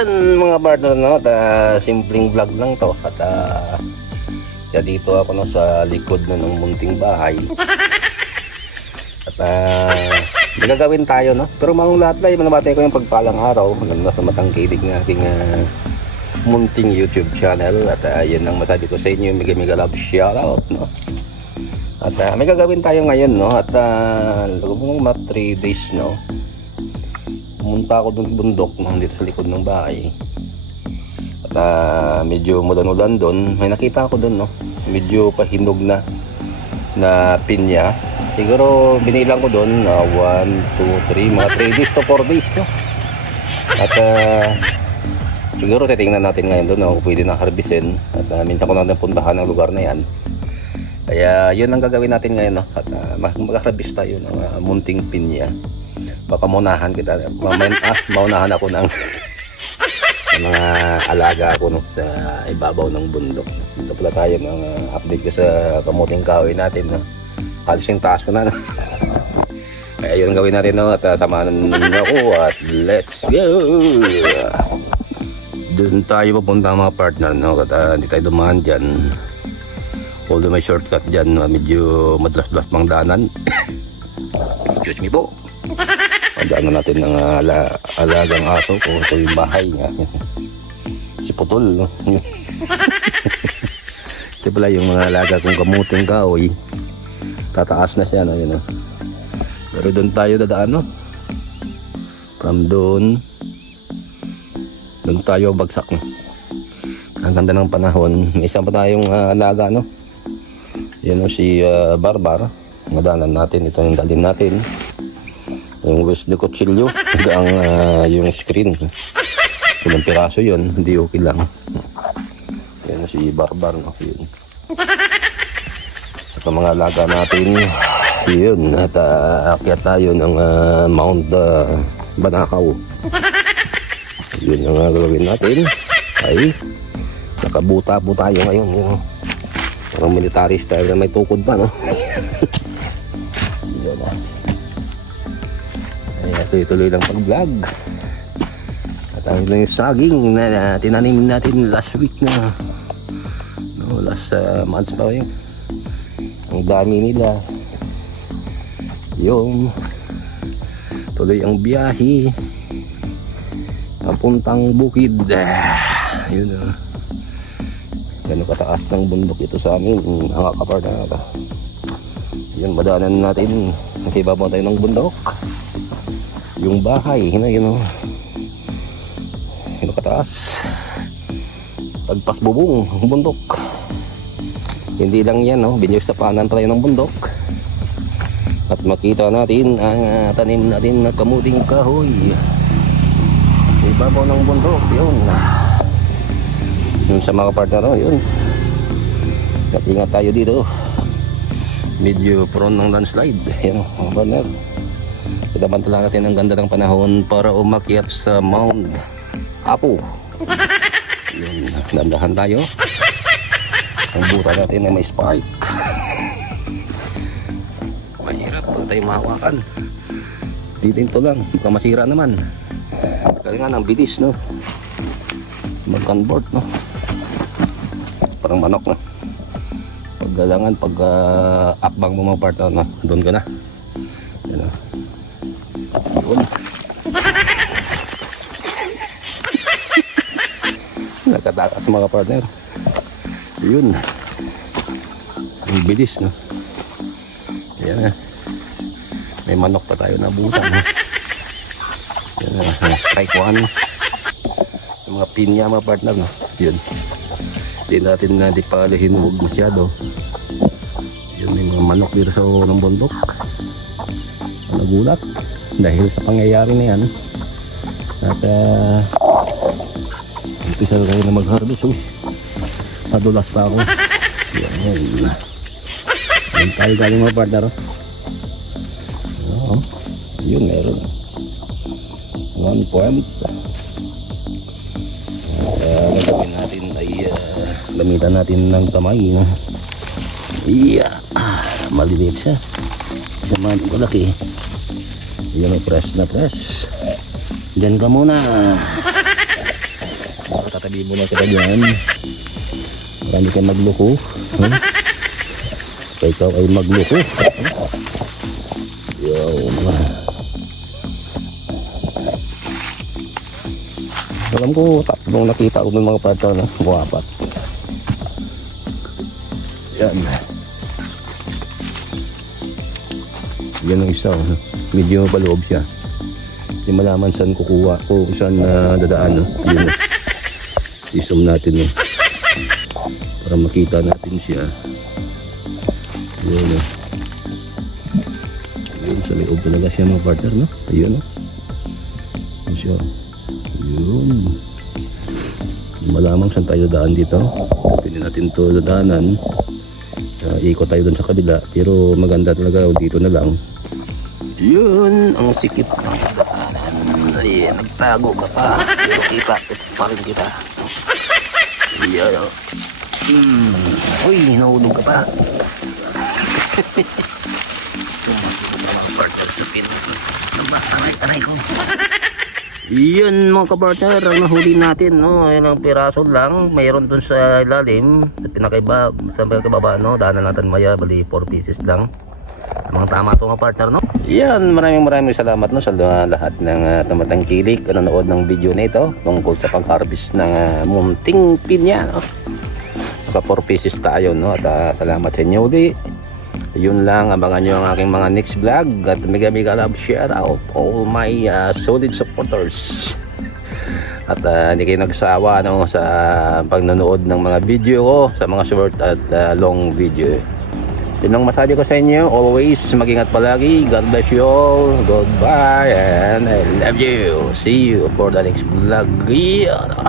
Ayan mga partner, no? At simpleng vlog lang to. At dito ako no, sa likod no, ng munting bahay. At may gagawin tayo, no? Pero mga lahat lang, manabati ko yung pagpalang araw. Nasa matangkilig ng ating munting YouTube channel. At yun ang masabi ko sa inyo, mega love shoutout, no? At may gagawin tayo ngayon, no? At mga 3 days, no? Pumunta ako dun sa bundok, no? Dito sa likod ng bahay. At medyo mulan-ulan dun. May nakita ako dun, no? Medyo pahinog na pinya. Siguro binilang ko dun 1, 2, 3, mga 3 days to 4 days, no? At siguro titingnan natin ngayon dun, no? Kung pwede na harbisin. At minsan ko na napuntahan ng lugar na yan. Kaya yun ang gagawin natin ngayon, no? At mag-harvest tayo ng munting pinya. Baka maunahan kita, maunahan ako ng mga alaga ko, no? Sa ibabaw ng bundok. Dito pala tayo ng update ko sa kamuting kahoy natin, no? Halos yung taas ko na, no? Kaya yun ang gawin natin, no? At samahan ako at let's go! Doon tayo papunta mga partner, no? At hindi tayo dumaan dyan. Although may shortcut dyan, medyo madras-dras pang daanan. Excuse me po. Pagdaan na natin ng alagang aso kung ito yung bahay niya. Si Putol, no? Ito pala yung mga alaga kong kamuting kahoy. Tataas na siya, no? Yun, no? Pero doon tayo dadaan, no? From doon tayo bagsak, no? Ang ganda ng panahon. May isang pa tayong alaga, no? Yan, no? Si Barbar. Madanan natin. Ito yung dalhin natin. Yung West de Kutsilyo. Hanggang yung screen. Ilang piraso yun. Hindi okay lang. Yan, no? Si Barbar, no? Yun. At ang mga alaga natin, yun. At akyat tayo ng Mount Banakaw. Yun ang gagawin natin. Ay nakabuta po tayo ngayon, yun. Parang military style na may tukod pa, no? Yun na. Ay, tuloy-tuloy lang pag-vlog. At ang yung saging na tinanim natin last week na, no, last months pa yun. Ang dami nila. Yung tuloy ang biyahe papuntang bukid. Yun na. Gano'ng kataas ng bundok ito sa amin, mga kapartner. Yun, madaanan natin kasi ibabaw tayo ng bundok. Yung bahay, yun, gano'ng kataas. Pagpas bubong bundok. Hindi lang yan, no? Binyos sa panan tayo ng bundok. At makita natin ang tanim natin na kamuting kahoy. Ibabaw ng bundok, yun. Yun sa mga partner, no? Yun. At ingat tayo dito. Medyo prone ng landslide. Yan, mga partner. Pinabantala natin ang ganda ng panahon para umakyat sa Mount Apo. Yun, dandahan tayo. Ang buta natin ay may spike. Mahirap kung tayo mahawakan. Dito lang, baka masira naman. Kaya nga ng bilis, no? Mag-convert, no? Parang manok, no? Paggalangan, akbang mo mga partner, no? Doon ka na. Yan, no? Doon. Nakatakas mga partner. Yun. Ang bilis, no? Yan, na. May manok pa tayo na buta, no? Yan, strike 1. Yung mga pinya mga partner, no? Yun. Hindi natin na di palihin huwag masyado. Yun, may mga manok dito sa ng bundok. Nagulat dahil sa pangyayari na yan. At umpisa na tayo na mag-harvest. Nadulas pa ako. Yan. Yan tayo galing mga partner. Yun, meron 1 point. Gagawin natin ay gamitan natin ng kamay, no? Maliliit siya kasi malaki. Yan, press na press. Diyan ka muna. Tatabi mo lang kita dyan. Marami kayo magloko. Kaya ikaw ay magloko. Alam ko, nung nakita ko ng mga partner, no? Buwapat. Yan. Yan ang isa, no? Medyo paloob siya. Hindi malaman saan kukuha o saan dadaan, no? Yun, no? I-zoom natin, no? Para makita natin siya. Yun, no? Yun, sa loob talaga siya mga partner, no? Ayun, no? Yun siya. Yun. Malamang saan tayo daan dito. Pwede natin ito dadaanan. Ikot tayo dun sa kabila. Pero maganda talaga dito na lang. Yun ang sikip ng daanan. Ay, nagtago ka pa. Pero kita pa rin kita. Yan. Uy, nahulog ka pa. Partner sa pin. Aray ko. Yun mga kapartner, ang nahuli natin, no? Ilang piraso lang, mayroon dun sa ilalim, sa pinakaiba, sa pinakibaba, no? Daanan natin maya, bali 4 pieces lang. Tamang tama ito mga partner, no? Yan, maraming salamat, no? Sa lahat ng tumatangkilik, nanonood ng video na ito, tungkol sa pag-harvest ng munting pinya, no? Naka 4 pieces tayo, no? At salamat sa inyo ulit. Yun lang, abangan nyo ang aking mga next vlog. At mega love shout out all my solid supporters. At hindi kayo nagsawa, no, sa pagnonood ng mga video ko, sa mga short at long video. Yun ang masabi ko sa inyo. Always mag-ingat palagi. God bless you all. Goodbye and I love you. See you for the next vlog. Yeah.